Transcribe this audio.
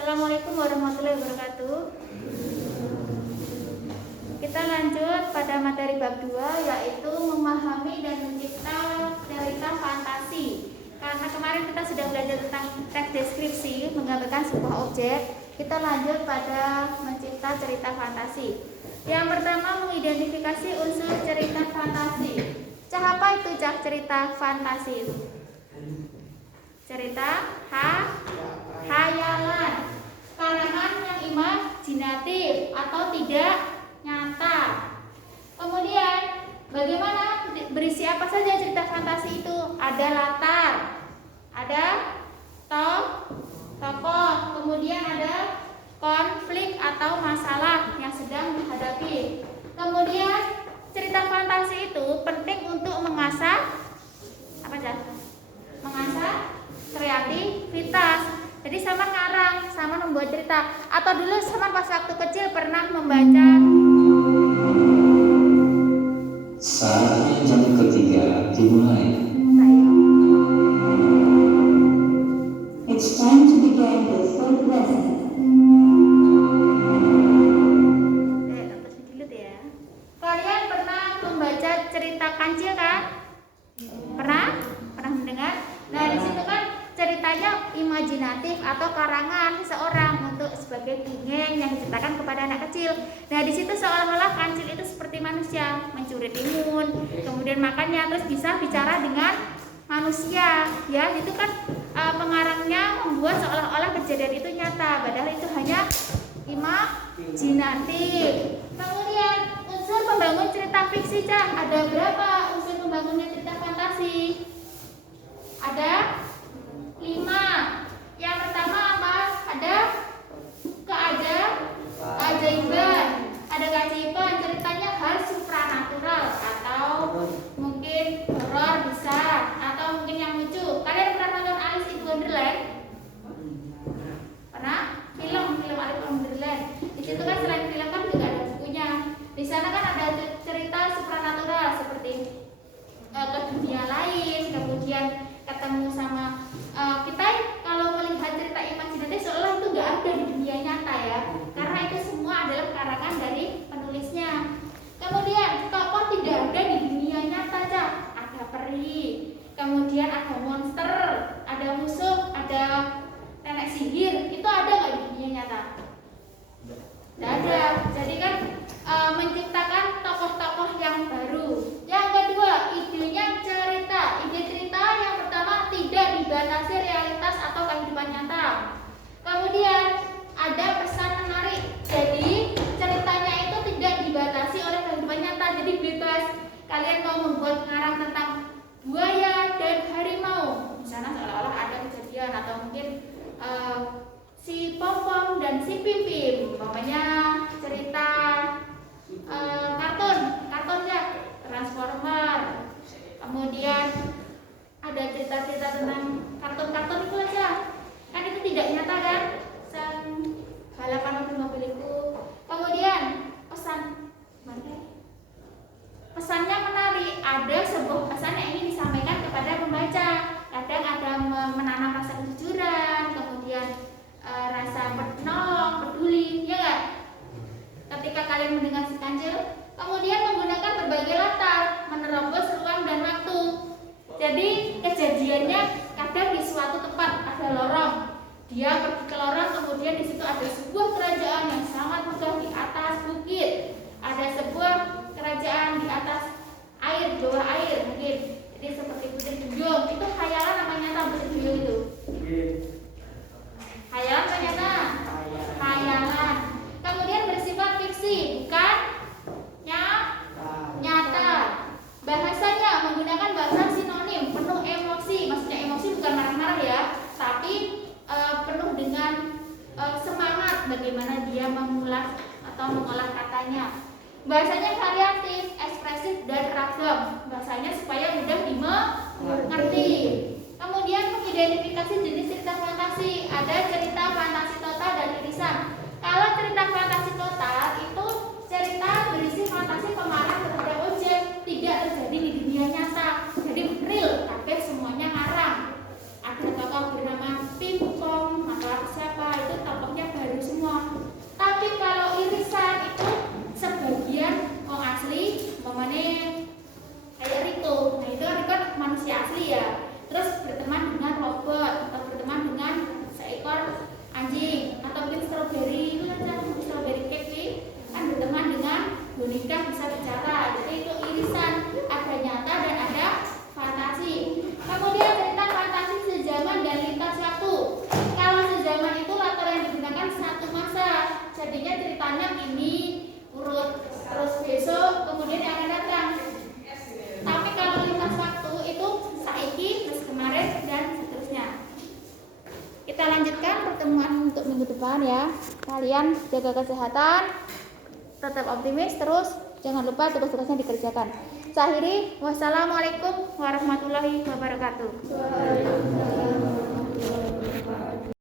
Assalamualaikum warahmatullahi wabarakatuh. Kita lanjut pada materi bab 2, yaitu memahami dan mencipta cerita fantasi. Karena kemarin kita sudah belajar tentang teks deskripsi, menggambarkan sebuah objek. Kita lanjut pada mencipta cerita fantasi. Yang pertama, mengidentifikasi unsur cerita fantasi. Apa itu cerita fantasi itu? Cerita hayalan, karangan yang imajinatif atau tidak nyata. Kemudian bagaimana, berisi apa saja cerita fantasi itu? Ada latar, ada tokoh, kemudian ada konflik atau masalah yang sedang dihadapi. Kemudian cerita fantasi itu penting untuk mengasah apa aja? Mengasah kreativitas. Jadi sama ngarang, sama membuat cerita. Atau dulu sama pas waktu kecil pernah membaca. Saatnya jam ketiga dimulai. It's time to begin the third lesson. Ya. Kalian pernah membaca cerita kancil kan? Pernah mendengar? Nah, di situ kan ceritanya imajinatif atau karangan seseorang untuk sebagai dongeng yang diceritakan kepada anak kecil. Nah, di situ seolah-olah kancil itu seperti manusia, mencuri timun, kemudian makannya, terus bisa bicara dengan manusia. Ya, itu kan pengarangnya membuat seolah-olah kejadian itu nyata, padahal itu hanya imajinatif. Kemudian unsur pembangun cerita fiksi, ada berapa unsur pembangunnya cerita fantasi? Ada 5. Yang pertama apa? Ada keajaiban. Ada keajaiban, ceritanya hal supranatural atau mungkin horor bisa, atau mungkin yang lucu. Kalian pernah nonton Alice in Wonderland? Pernah? Film Alice in Wonderland. Di situ kan selain film kan juga ada bukunya. Di sana kan ada cerita supranatural seperti ke dunia lain, kemudian ketemu sama kita. Kalau melihat cerita imajinatif seolah itu nggak ada di dunia nyata ya, karena itu semua adalah karangan dari penulisnya. Kemudian tokoh tidak ada di dunia nyata, ada peri, kemudian ada monster, ada musuh, ada nenek sihir. Itu ada nggak di dunia nyata? Tidak ada. Jadi kan menciptakan tokoh-tokoh yang baru. Yang kedua, idenya cerita. Ide cerita yang pertama tidak dibatasi realitas atau kehidupan nyata. Kemudian ada pesan menarik. Jadi ceritanya itu tidak dibatasi oleh kehidupan nyata, jadi bebas. Kalian mau membuat ngarang tentang buaya dan harimau, di sana seolah-olah ada kejadian, atau mungkin si Pompom dan si Pim, umpamanya cerita kartun ya, Transformer. Kemudian ada cerita-cerita tentang kartun itu aja, kan itu tidak nyata kan, balapan mobil itu. Kemudian pesannya menarik, ada sebuah pesan yang ingin disampaikan kepada pembaca. Kadang ada menanam rasa kejujuran, kemudian rasa menolong, peduli, ya kan? Ketika kalian mendengar si kancil, kemudian menggunakan berbagai latar, menerobos ruang dan waktu. Jadi kejadiannya kadang di suatu tempat ada lorong. Dia pergi ke lorong, kemudian di situ ada sebuah kerajaan yang sangat megah di atas bukit. Ada sebuah kerajaan di atas air, di bawah air mungkin. Jadi seperti Putri Duyung. Itu khayalan apa nyata Putri Duyung itu? Khayalan apa nyata? Khayalan. Kemudian bersifat fiksi, bukan nyata. Bahasanya menggunakan bahasa sinonim, penuh emosi. Maksudnya emosi bukan marah-marah ya, tapi penuh dengan semangat bagaimana dia mengulas atau mengolah katanya. Bahasanya variatif, ekspresif, dan ragam. Bahasanya supaya mudah dimengerti. Kemudian mengidentifikasi jenis cerita fantasi. Ada cerita fantasi total dan irisan. Kalau cerita fantasi total itu cerita berisi fantasi pengarang terhadap objek, tidak terjadi di dunia nyata. Jadi real, tapi semuanya ngarang. Ada tokoh bernama Pim Pom atau siapa, itu tokohnya penutupan ya. Kalian jaga kesehatan, tetap optimis, terus jangan lupa tugas-tugasnya dikerjakan. Saya akhiri, wassalamualaikum warahmatullahi wabarakatuh.